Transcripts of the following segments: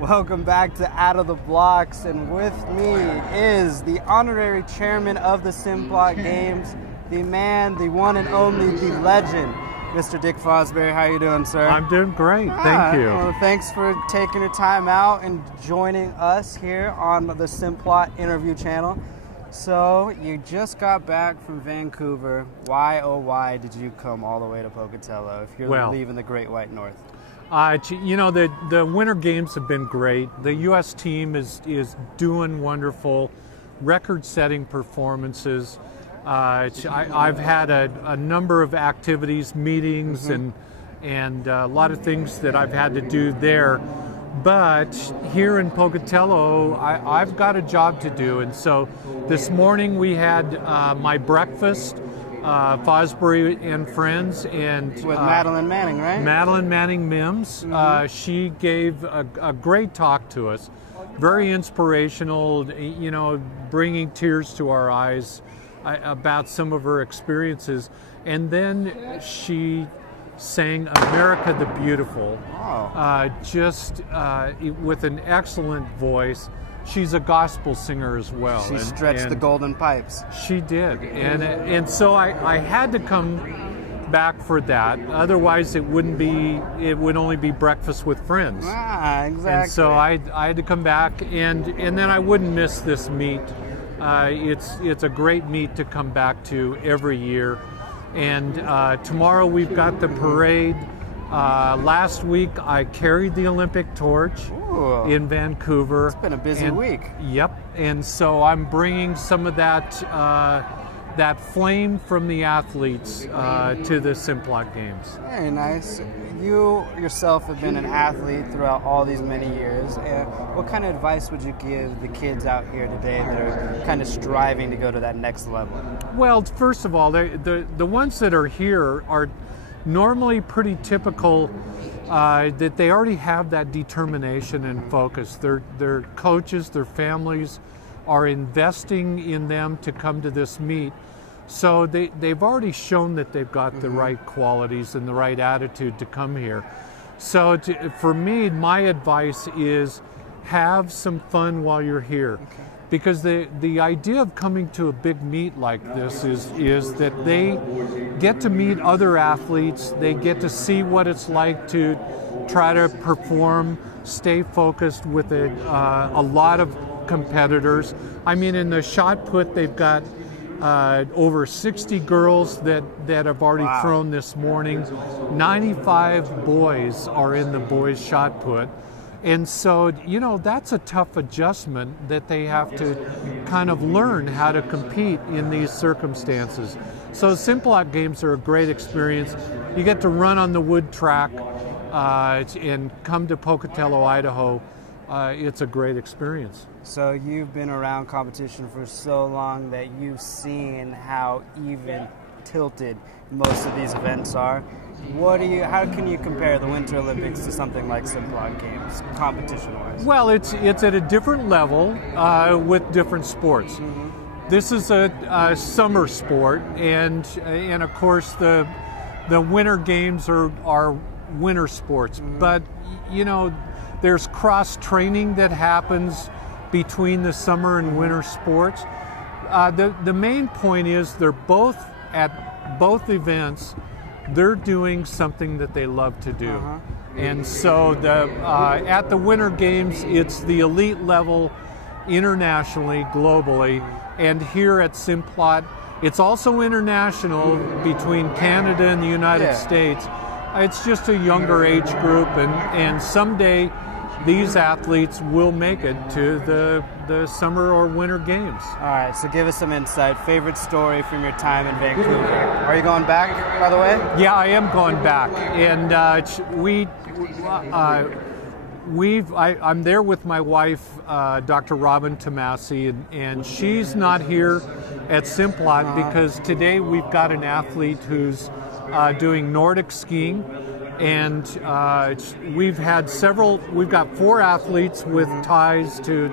Welcome back to Out of the Blocks, and with me is the honorary chairman of the Simplot Games, the man, the one and only, the legend, Mr. Dick Fosbury. How you doing, sir? I'm doing great, thank you. Well, thanks for taking your time out and joining us here on the Simplot interview channel. So, you just got back from Vancouver. Why, oh why, did you come all the way to Pocatello if you're leaving the Great White North? You know, the Winter Games have been great. The U.S. team is doing wonderful, record-setting performances. I've had a number of activities, meetings, and a lot of things that I've had to do there. But here in Pocatello, I've got a job to do. And so this morning we had my breakfast, Fosbury and Friends, and with Madeline Manning, right? Madeline Manning Mims. She gave a great talk to us, very inspirational, you know, bringing tears to our eyes about some of her experiences. And then she sang America the Beautiful, with an excellent voice. She's a gospel singer as well. She stretched the golden pipes. She did, and so I had to come back for that. Otherwise, it would only be breakfast with friends. Exactly. And so I had to come back, and then I wouldn't miss this meet. It's a great meet to come back to every year. And tomorrow we've got the parade. Last week I carried the Olympic torch in Vancouver. It's been a busy week. Yep, and so I'm bringing some of that flame from the athletes to the Simplot Games. Very nice. You yourself have been an athlete throughout all these many years. What kind of advice would you give the kids out here today that are kind of striving to go to that next level? Well, first of all, the ones that are here are normally pretty typical, that they already have that determination and focus. Their coaches, their families are investing in them to come to this meet. So they've already shown that they've got the right qualities and the right attitude to come here. So for me, my advice is have some fun while you're here. Because the idea of coming to a big meet like this is that they get to meet other athletes, they get to see what it's like to try to perform, stay focused with a lot of competitors. I mean, in the shot put, they've got over 60 girls that have already thrown this morning. 95 boys are in the boys shot put. And so, you know, that's a tough adjustment that they have to kind of learn how to compete in these circumstances. So Simplot Games are a great experience. You get to run on the wood track and come to Pocatello, Idaho. It's a great experience. So you've been around competition for so long that you've seen how even tilted most of these events are. How can you compare the Winter Olympics to something like Simplot Games, competition-wise? Well, it's at a different level with different sports. This is a summer sport, and of course the Winter Games are winter sports. But you know, there's cross training that happens between the summer and winter sports. The main point is they're both at both events. They're doing something that they love to do. And so at the Winter Games, it's the elite level internationally, globally. And here at Simplot, it's also international between Canada and the United States. It's just a younger age group, and someday these athletes will make it to the Summer or Winter Games. All right, so give us some insight. Favorite story from your time in Vancouver? Are you going back, by the way? Yeah, I am going back, and I'm there with my wife, Dr. Robin Tomasi, and she's not here at Simplot because today we've got an athlete who's doing Nordic skiing. And we've got 4 athletes with ties to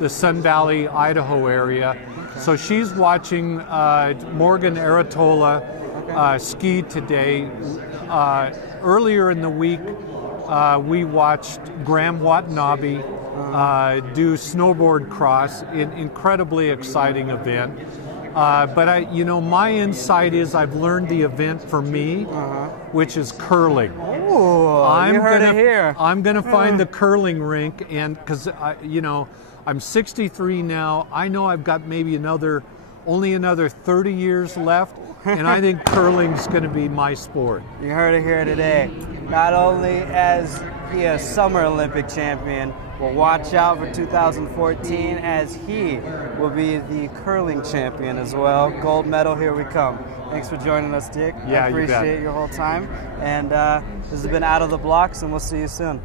the Sun Valley, Idaho area. So she's watching Morgan Aratola ski today. Earlier in the week, we watched Graham Watanabe do snowboard cross, an incredibly exciting event. But my insight is I've learned the event for me, which is curling. Ooh, you heard it here. I'm going to find the curling rink, and because I'm 63 now. I know I've got maybe only another 30 years left, and I think curling's going to be my sport. You heard it here today. Not only as he a Summer Olympic champion, but watch out for 2014 as he will be the curling champion as well. Gold medal, here we come. Thanks for joining us, Dick. Yeah, I appreciate your whole time. And this has been Out of the Blocks, and we'll see you soon.